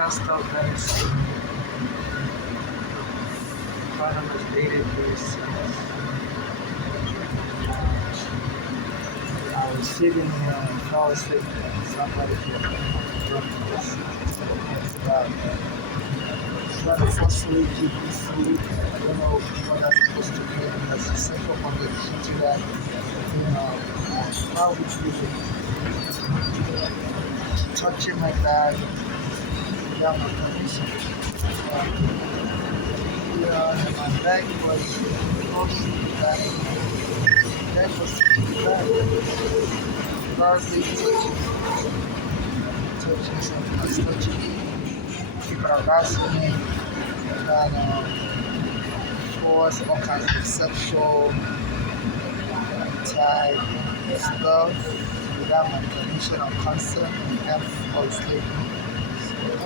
can't stop that. It's one of my daily basis. I was sitting here and fell asleep and somebody dropped this. Try to forcefully keep me sleep. I don't know what that's supposed to mean. That's a simple conversation to that. How would you touching my bag without my permission? And my bag was close to the back. That was touching the bag. Hardly touching something that's touching me. People are harassing me and force all kinds of sexual type stuff without my permission or consent and have fall asleep.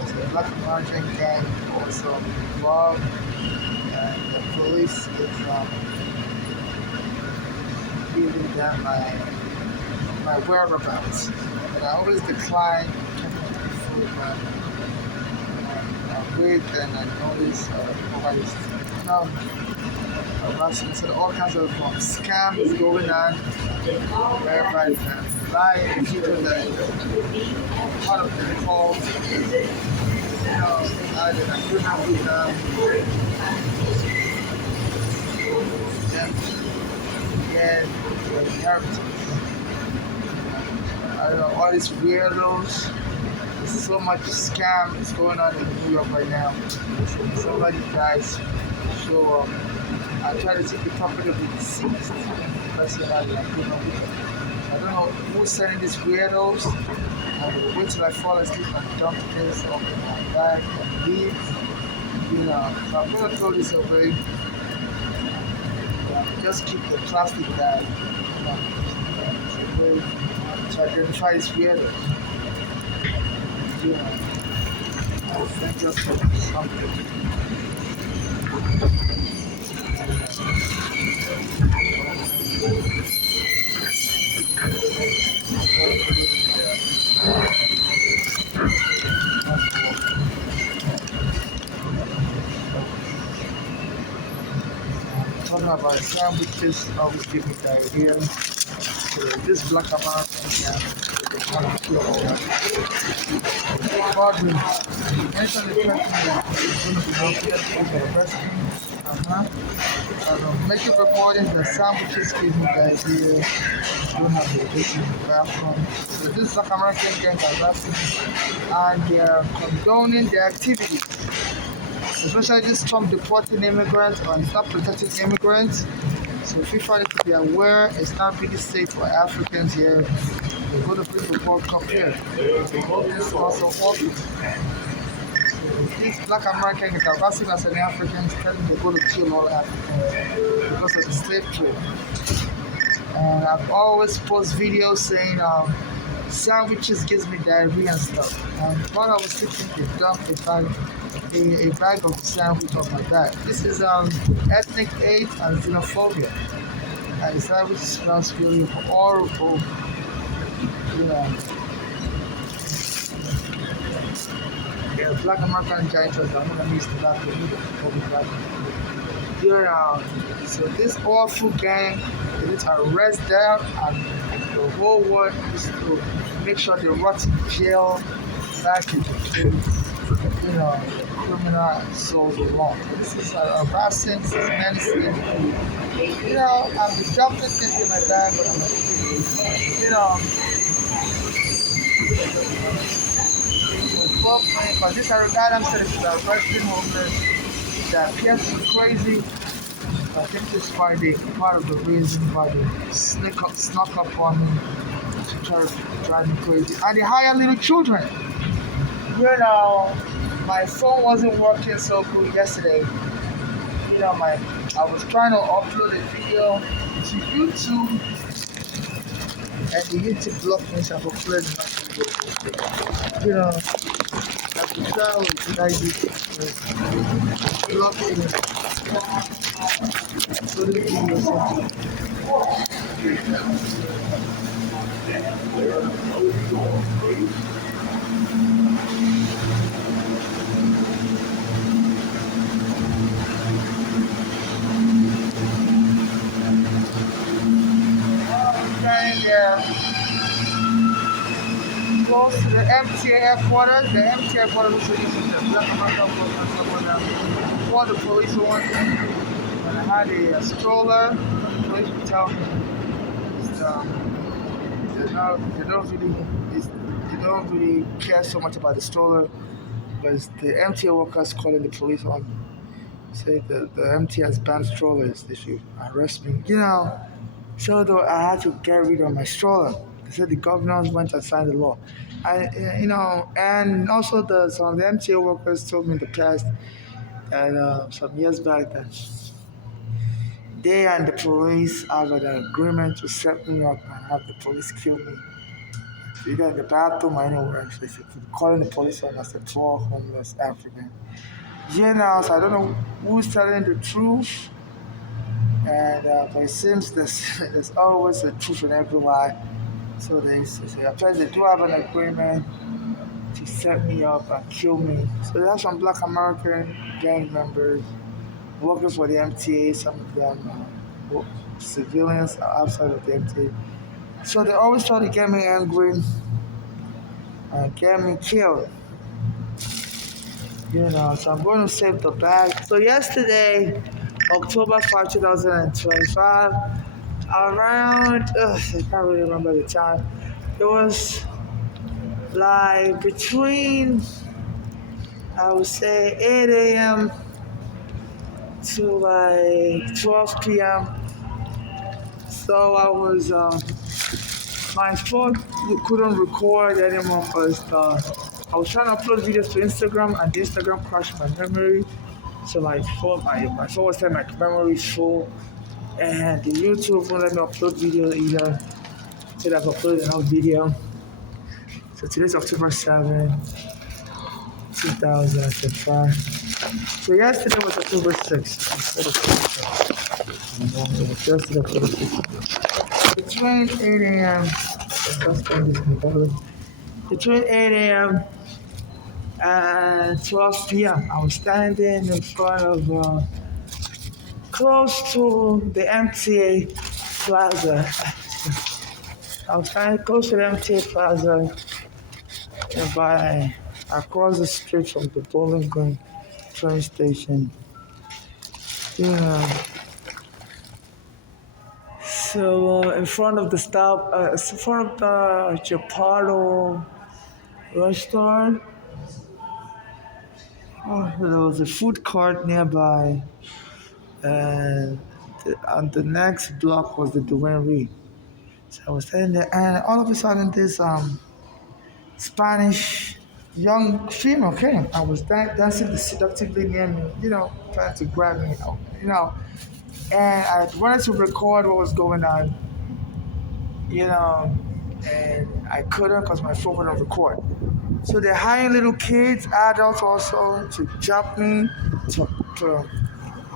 So the Black American gang also involved and the police is giving them my whereabouts. But I always decline food, wait and I notice nobody's harassment. So all kinds of scams going on. Everybody can buy people that are part of the call. I did a good enough with them. Yeah, I don't know, all these weirdos. There's so much scam is going on in New York right now. So many guys show up. I try to take the property of the deceased person I don't know who's sending these weirdos. I will wait till I fall asleep and dump this up in my bag and leave. My brother told this already. Just keep the plastic bag. To identify these weirdos. I think just something. Talking about sandwiches, always give me diarrhea. So this Black American gang, pardon me. You mentioned the person that is going to be healthier for the rescue. Make it recording the sandwiches give me diarrhea. Don't have the patient in the bathroom. So this Black American gang are arrested and they are condoning their activities. Especially this Trump deporting immigrants or stop protecting immigrants. So FIFA needs to be aware it's not really safe for Africans here. They go to bring the World Cup here. This is also awful. So these Black Americans are harassing us and Africans, telling them they go to kill all Africans because of the slave trade. And I've always post videos saying sandwiches gives me diarrhea and stuff. And while I was sitting, they dumped a bag of sandwich on my back. This is ethnic hate and xenophobia. And the sandwich smells really horrible. Yeah, Black American giants are going to miss the black people. So this awful gang, they need to arrest them and the whole world is to make sure they rot in jail back in the criminal souls alone. This is harassing, this is menacing. I'm dumping things in my bag, but I'm because this Adams citizens are arresting homeless, that appears to be crazy. I think this is part of the reason why they snuck up on me to try to drive me crazy. And they hire little children. My phone wasn't working so good yesterday. I was trying to upload a video to YouTube, and the YouTube blocked me, so I was playing I could try what I did. Blocked me. So the video something. MTA headquarters. The MTA headquarters also used the Black American workers for the police one. And I had a stroller. The police would tell me it's, they don't really care so much about the stroller because the MTA workers calling the police on say the MTA has banned strollers. They should arrest me. So though I had to get rid of my stroller. They said the governors went and signed the law. And also some of the MTA workers told me in the past that some years back that they and the police have an agreement to set me up and have the police kill me. Either in the bathroom or anywhere. So they said, calling the police on as a poor homeless African. So I don't know who's telling the truth. But it seems there's always a truth in every lie. So apparently they do have an agreement to set me up and kill me. So they have some Black American gang members working for the MTA. Some of them civilians outside of the MTA. So they always try to get me angry and get me killed. So I'm going to save the bag. So yesterday, October 5, 2025, around, I can't really remember the time. It was like between, I would say, 8 a.m. to like 12 p.m. So I was, my phone couldn't record anymore because I was trying to upload videos to Instagram and Instagram crashed my memory. So my phone was saying my memory is full, and the YouTube won't let me upload video either. So I've uploaded another video. So today's October 7, 2005. So yesterday was October 6th. It was yesterday October 6th. Between 8 a.m. Between 8 a.m. and 12 p.m. I was standing in front of close to the MTA Plaza. I was standing close to the MTA Plaza across the street from the Bowling Green train station. So in front of the Chaparro restaurant, there was a food court nearby, and on the next block was the Duane Reade. So I was standing there, and all of a sudden this Spanish young female came. I was dancing seductively near me, trying to grab me, and I wanted to record what was going on, and I couldn't because my phone wouldn't record. So they're hiring little kids, adults also, to jump me, to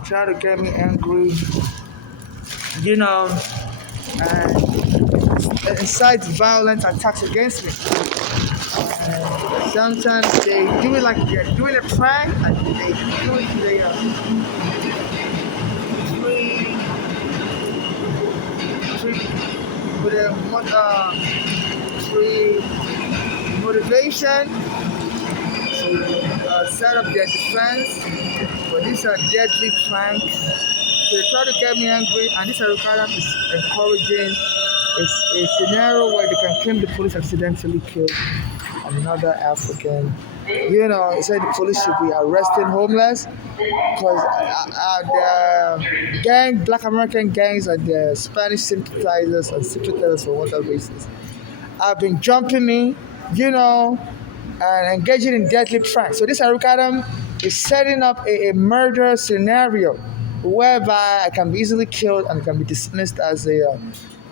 try to get me angry, and incite violent attacks against me. And sometimes they do it like they're doing a prank, and they do it with a motivation to set up their defense. But these are deadly pranks. So they try to get me angry, and this Arukadam is encouraging a scenario where they can claim the police accidentally killed another African. He said the police should be arresting homeless because the Black American gangs and the Spanish sympathizers and sympathizers for whatever reasons have been jumping me, and engaging in deadly pranks. So this Arukadam is setting up a murder scenario whereby I can be easily killed and can be dismissed as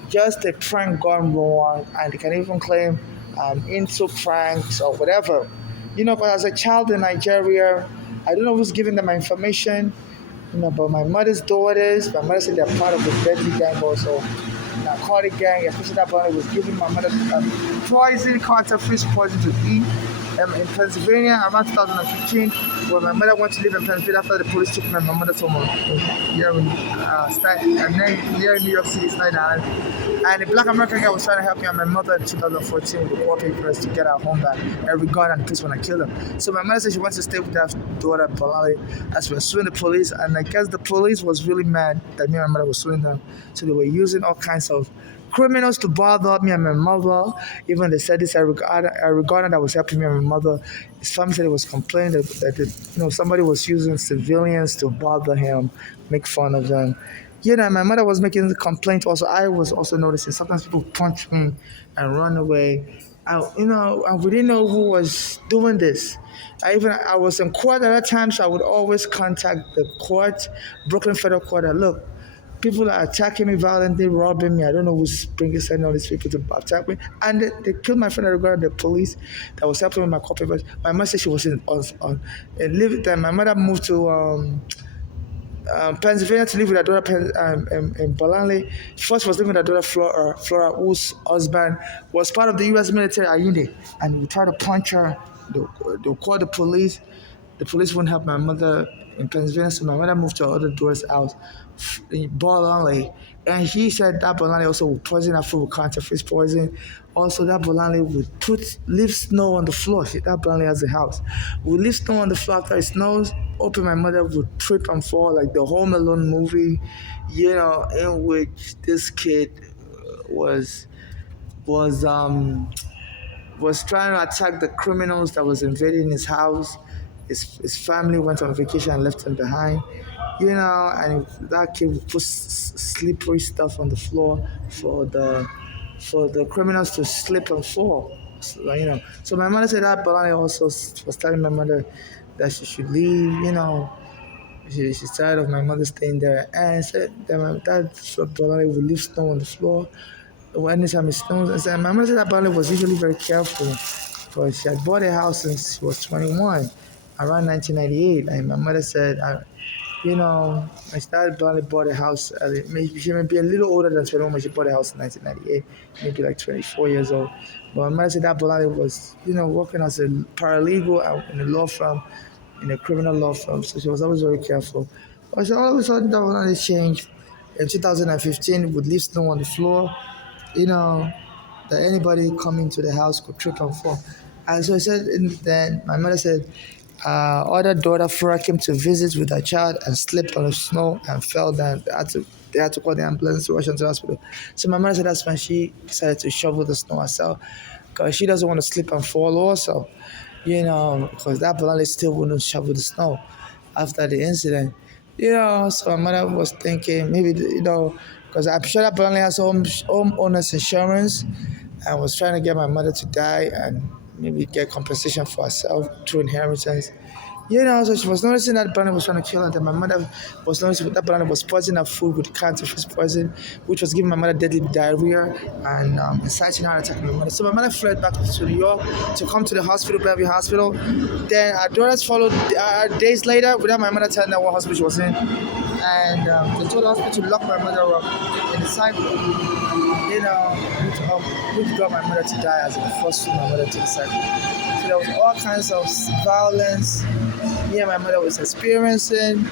just a prank gone wrong, and they can even claim into pranks or whatever. Because as a child in Nigeria, I don't know who's giving them my information, but my mother's daughters, my mother said they're part of the deadly gang also. Narcotic gang, especially that brother was giving my mother poison, fish poison to eat. In Pennsylvania, around 2015, when my mother went to live in Pennsylvania after the police took my mother's home here in New York City, Staten Island. And the black American guy was trying to help me and my mother in 2014 with the war papers to get our home back. And we got and the police want to kill them. So my mother said she wants to stay with that daughter, Balali, as we were suing the police. And I guess the police was really mad that me and my mother were suing them. So they were using all kinds of criminals to bother me and my mother. Even they said this, I regarded that was helping me and my mother. His family said it was complaining that somebody was using civilians to bother him, make fun of them. My mother was making the complaint also. I was also noticing sometimes people punch me and run away. And we didn't know who was doing this. I was in court at that time, so I would always contact the court, Brooklyn Federal Court. And look, people are attacking me violently, robbing me. I don't know who's sending all these people to attack me. And they killed my friend. I regarded the police that was helping me with my court papers. My mother said she was and live there. My mother moved to Pennsylvania to live with her daughter in Bolanley. First was living with her daughter Flora, whose husband was part of the U.S. military at Ayinde, and we tried to punch her. They called the police. The police wouldn't help my mother in Pennsylvania, so my mother moved to her other daughter's house in Bolanley. And he said that Bolanley also would poison her food with counterfeit poison. Also, that Bolanley would leave snow on the floor. That Bolanley has a house. We leave snow on the floor after it snows. Open, my mother would trip and fall like the Home Alone movie, in which this kid was trying to attack the criminals that was invading his house. His family went on vacation and left him behind, and that kid would put slippery stuff on the floor for the criminals to slip and fall. So my mother said that, but I also was telling my mother that she should leave, she's tired of my mother staying there. And said that my dad Balani would leave snow on the floor. Anytime it snows, and my mother said that Balani was usually very careful because she had bought a house since she was 21, around 1998. And my mother said, my dad Balani bought a house. She may be a little older than 21 when she bought a house in 1998, maybe like 24 years old. But my mother said that Balani was, working as a paralegal in a law firm, in a criminal law firm, so she was always very careful. But all of a sudden, that was changed. In 2015, would leave snow on the floor, that anybody coming to the house could trip and fall. And so I said, then my mother said, other daughter Flora came to visit with her child and slipped on the snow and fell down. They had to call the ambulance to rush into the hospital. So my mother said that's when she decided to shovel the snow herself because she doesn't want to slip and fall also. Because that Balani still wouldn't shovel the snow after the incident. So my mother was thinking maybe, because I'm sure that Balani has homeowners insurance and was trying to get my mother to die and maybe get compensation for herself through inheritance. So she was noticing that Balani was trying to kill her. That my mother was noticing that Balani was poisoning her food with counterfeit poison, which was giving my mother deadly diarrhea and inciting her attack my mother. So my mother fled back to New York to come to the hospital, Bellevue Hospital. Then our daughters followed days later without my mother telling them what hospital she was in. And they told the hospital to lock my mother up in the sidewalk. Which got my mother to die as it forced my mother to the sidewalk. So there was all kinds of violence me and my mother was experiencing.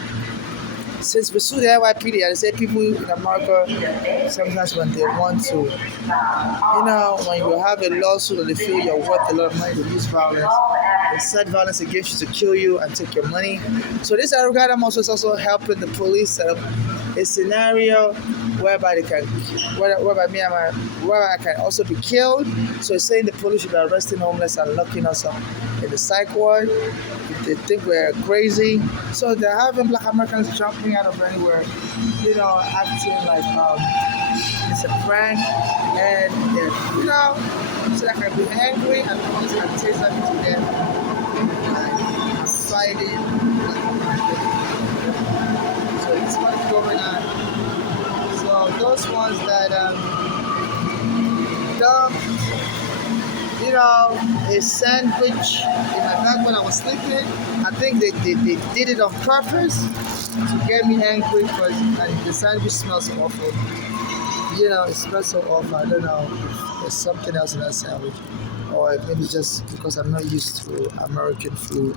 Since we sued the NYPD, they say people in America, sometimes when they want to, when you have a lawsuit or they feel you're worth a lot of money, they use violence. They set violence against you to kill you and take your money. So this algorithm is also helping the police set up a scenario whereby I can also be killed. So it's saying the police should be arresting homeless and locking us up in the psych ward. They think we're crazy. So they're having black Americans jumping out of anywhere, acting like it's a prank. And so I can be angry and the police can chase them to them. I'm fighting. So it's what's going on. So those ones that a sandwich in my bag when I was sleeping. I think they did it on purpose to get me angry because the sandwich smells so awful. It smells so awful. I don't know if there's something else in that sandwich, or maybe just because I'm not used to American food,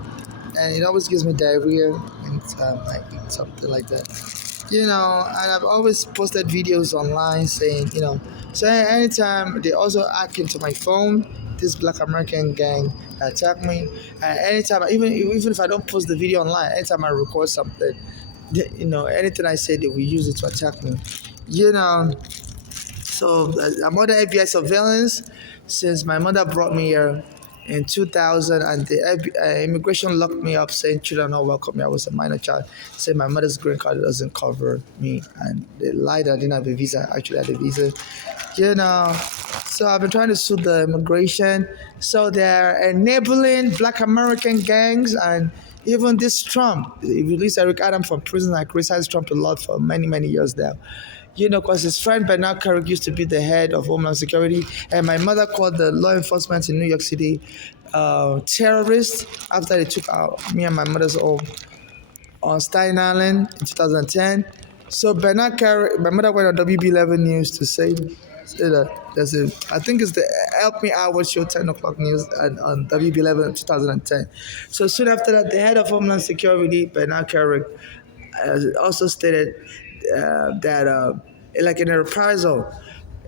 and it always gives me diarrhea anytime I eat something like that. And I've always posted videos online saying, so anytime they also hack into my phone, this Black American gang attack me. And anytime, even if I don't post the video online, anytime I record something, anything I say, they will use it to attack me. You know, so I'm under FBI surveillance since my mother brought me here in 2000, and the immigration locked me up saying children are not welcome. I was a minor child, saying my mother's green card doesn't cover me, and they lied that I didn't have a visa. I actually had a visa. You know, so I've been trying to sue the immigration. So they're enabling Black American gangs and even this Trump. He released Eric Adams from prison. I criticized Trump a lot for many, many years now. Because his friend Bernard Carrick used to be the head of Homeland Security, and my mother called the law enforcement in New York City terrorists after they took out me and my mother's home on Staten Island in 2010. So Bernard Carrick, my mother went on WB11 News to say that I think it's the Help Me Out show 10 o'clock news on WB11 in 2010. So soon after that, the head of Homeland Security, Bernard Carrick, also stated that like in a reprisal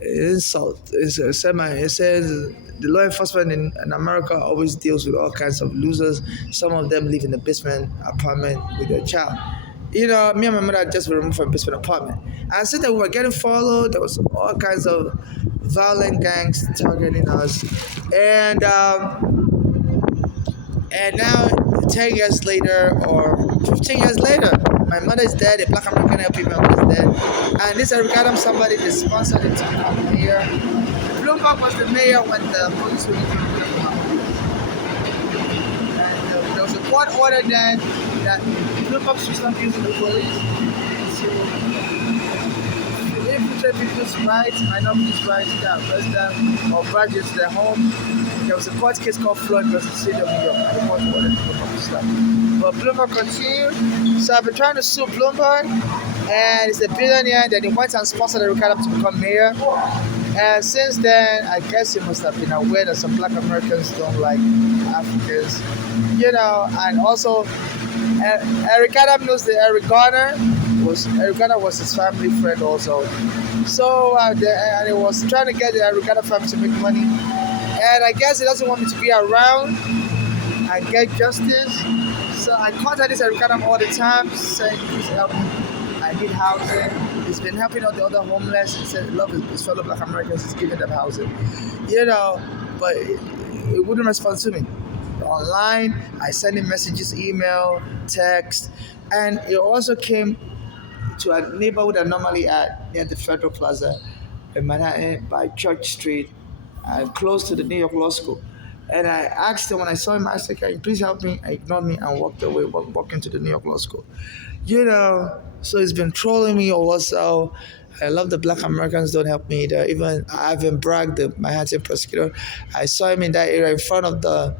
insult, it says the law enforcement in America always deals with all kinds of losers. Some of them live in the basement apartment with their child. Me and my mother had just been removed from a basement apartment. And since that we were getting followed, there was all kinds of violent gangs targeting us. And now, 10 years later or 15 years later, my mother is dead, a Black American LP member is dead. And this Eric Adams, somebody they sponsored him to become mayor. Bloomberg was the mayor when the police were looking for him. And there was a court order then that Bloomberg should stop using the police to infiltrate people's rights, minorities' rights, to arrest them or barge into their home. There was a court case called Floyd versus City of New York, and the court ordered Bloomberg to stop. But Bloomberg continued. So I've been trying to sue Bloomberg, and he's a billionaire. Then he went and sponsored Eric Adams to become mayor. And since then, I guess he must have been aware that some Black Americans don't like Africans, and also Eric Adams knows that Eric Garner was his family friend also. So and he was trying to get the Eric Garner family to make money. And I guess he doesn't want me to be around and get justice. So I contact this Eric Garner all the time, saying, please help me. I need housing. He's been helping out the other homeless. He said, love his fellow Black Americans. He's giving them housing. But he wouldn't respond to me. Online, I sent him messages, email, text, and it also came to a neighborhood I normally at near the Federal Plaza in Manhattan by Church Street, close to the New York Law School. And I asked him when I saw him, I said, can you please help me? I ignored me and walked away, walking to the New York Law School. So he's been trolling me also. I love the Black Americans don't help me either. Even Ivan Bragg, the Manhattan prosecutor, I saw him in that area in front of the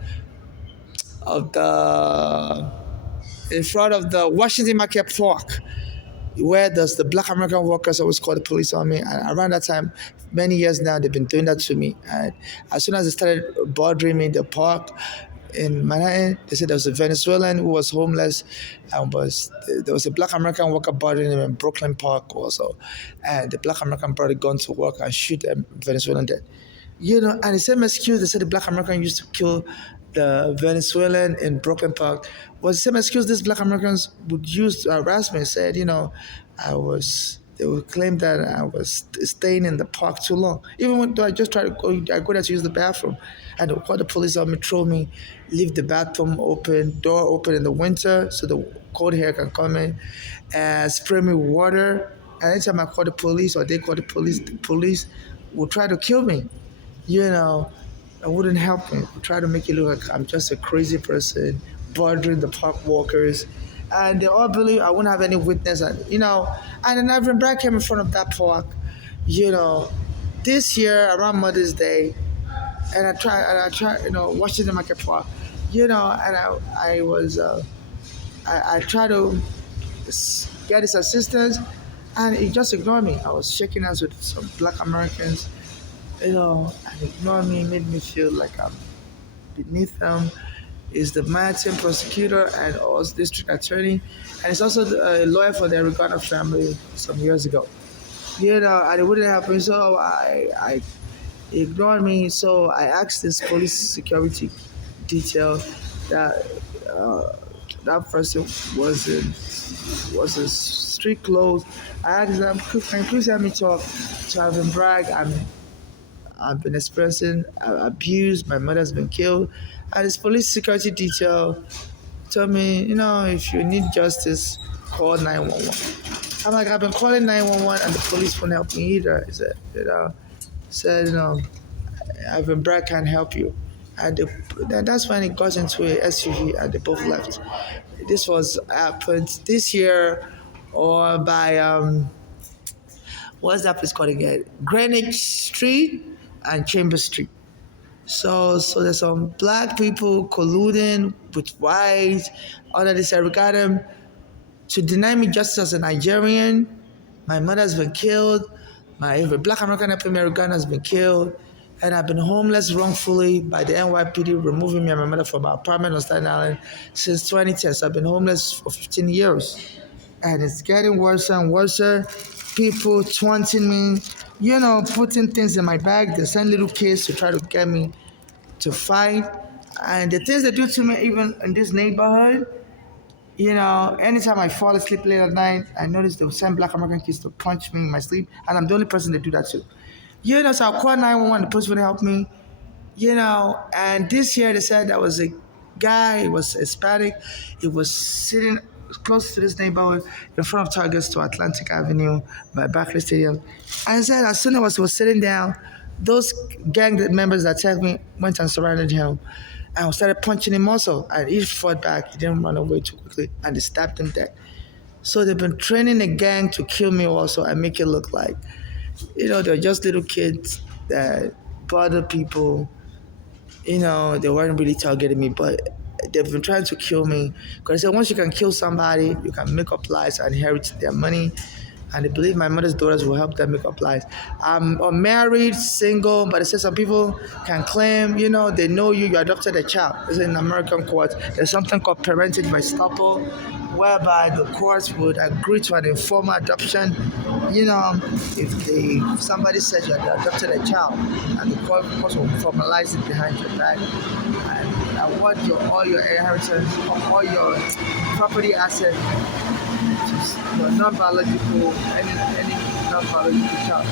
Washington Market Park, where does the Black American workers always call the police on me. And around that time, many years now, they've been doing that to me. And as soon as they started bothering me in the park in Manhattan, they said there was a Venezuelan who was homeless, and there was a Black American worker bothering him in Brooklyn Park also. And the Black American brought a gun to work and shoot a Venezuelan dead. And the same excuse they said the Black American used to kill the Venezuelan in Brooklyn Park was the same excuse these Black Americans would use to harass me. Said, they would claim that I was staying in the park too long. Even though I just tried to I go there to use the bathroom. And they'll call the police on me, throw me, leave the bathroom door open in the winter so the cold air can come in, and spray me with water. And anytime I call the police or they call the police will try to kill me. It wouldn't help me. Try to make it look like I'm just a crazy person bothering the park walkers. And they all believe I wouldn't have any witness. And then Ivan Bragg came in front of that park, this year around Mother's Day. And I tried, Washington Market Park, and I tried to get his assistance, and he just ignored me. I was shaking hands with some Black Americans, and ignored me, made me feel like I'm beneath them. is the Manhattan prosecutor and also district attorney, and he's also a lawyer for the Arigona family some years ago. And it wouldn't happen, so I ignored me. So I asked this police security detail that uh, that person was in street clothes. I asked them, can you please help me talk to Alvin Bragg? I've been experiencing abuse. My mother's been killed. And this police security detail told me, if you need justice, call 911. I'm like, I've been calling 911 and the police won't help me either. He said, Alvin Bragg can't help you. And then that's when it got into a SUV and they both left. This was happened this year or by what's that place called again? Greenwich Street and Chambers Street. So there's some black people colluding with whites under this. I regard them to deny me justice as a Nigerian. My mother's been killed. My black American American has been killed. And I've been homeless wrongfully by the NYPD removing me and my mother from our apartment on Staten Island since 2010. So I've been homeless for 15 years. And it's getting worse and worse. People taunting me, putting things in my bag. They send little kids to try to get me to fight. And the things they do to me, even in this neighborhood, anytime I fall asleep late at night, I notice they'll send black American kids to punch me in my sleep. And I'm the only person that do that to. So I'll call 911, the police would help me. And this year they said there was a guy, he was Hispanic, he was sitting close to this neighborhood in front of Targets to Atlantic Avenue by Barclays Stadium. And he said as soon as he was sitting down, those gang members that attacked me went and surrounded him and started punching him also. And he fought back, he didn't run away too quickly, and they stabbed him dead. So they've been training the gang to kill me also and make it look like, they're just little kids that bother people. They weren't really targeting me, but they've been trying to kill me. Because they said once you can kill somebody, you can make up lies and inherit their money. And they believe my mother's daughters will help them make up lies. I'm unmarried, single, but it says some people can claim, they know you adopted a child. It's in American courts. There's something called parentage by estoppel, whereby the courts would agree to an informal adoption. If somebody says you adopted a child, and the court will formalize it behind your back, and award all your inheritance, all your property assets to your non-biological, any non-biological child.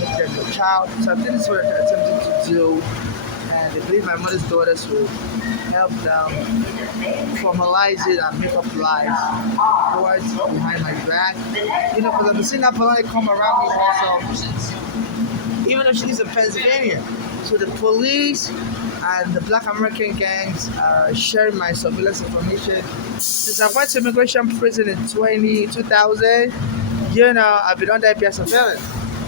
Make them your child. So I think this is what they're attempting to do. And they believe my mother's daughters will help them formalize it and make up lies words behind my back. Because I've been seeing that Polani come around me also, even though she lives in Pennsylvania. So the police and the black American gangs are sharing my surveillance information. Since I went to immigration prison in 2000, I've been under FBI surveillance.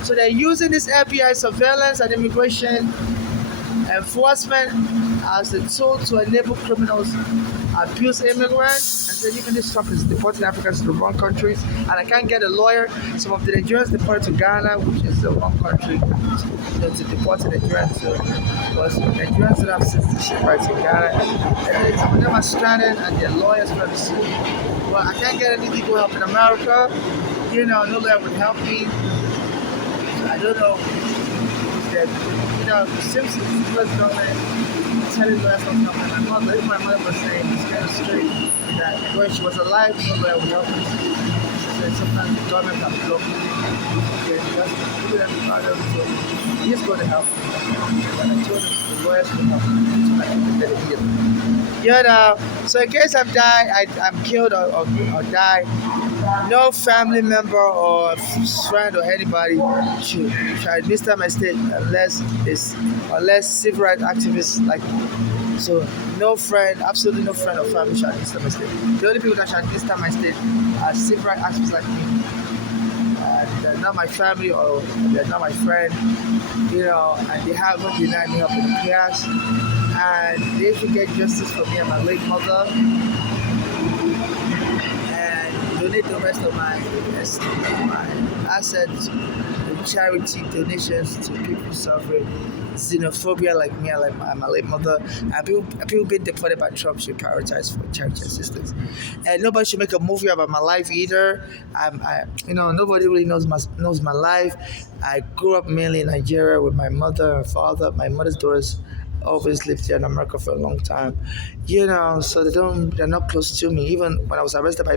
So they're using this FBI surveillance and immigration enforcement as a tool to enable criminals abuse immigrants. And then even this stuff is deporting Africans to the wrong countries. And I can't get a lawyer. Some of the Nigerians deported to Ghana, which is the wrong country, to deport the Nigerians to. Because Nigerians don't have citizenship rights in Ghana. And then some of them are stranded and their lawyers are to sue. Well, I can't get any legal help in America. No lawyer would help me. I don't know. The Simpsons was government telling lawyers something about my mother. My mother was saying it's kind of straight that when she was alive, no lawyer would help me. She said sometimes the government can block me. Okay, that's people that be proud of it. So he's going to help me. But I told him the lawyers will help me. I can get it. So in case I'm killed or die, no family member or friend or anybody should administer my state unless civil rights activists like me. So no friend, absolutely no friend or family should administer my state. The only people that should administer my state are civil rights activists like me. They're not my family or they're not my friend, and they haven't denied me help in the past. And they should get justice for me and my late mother. and donate the rest of my assets to charity donations to people suffering xenophobia like me and like my late mother, and people being deported by Trump should prioritize for charity assistance. And nobody should make a movie about my life either. Nobody really knows my life. I grew up mainly in Nigeria with my mother and father. My mother's daughters always lived here in America for a long time, so they're not close to me. Even when I was arrested by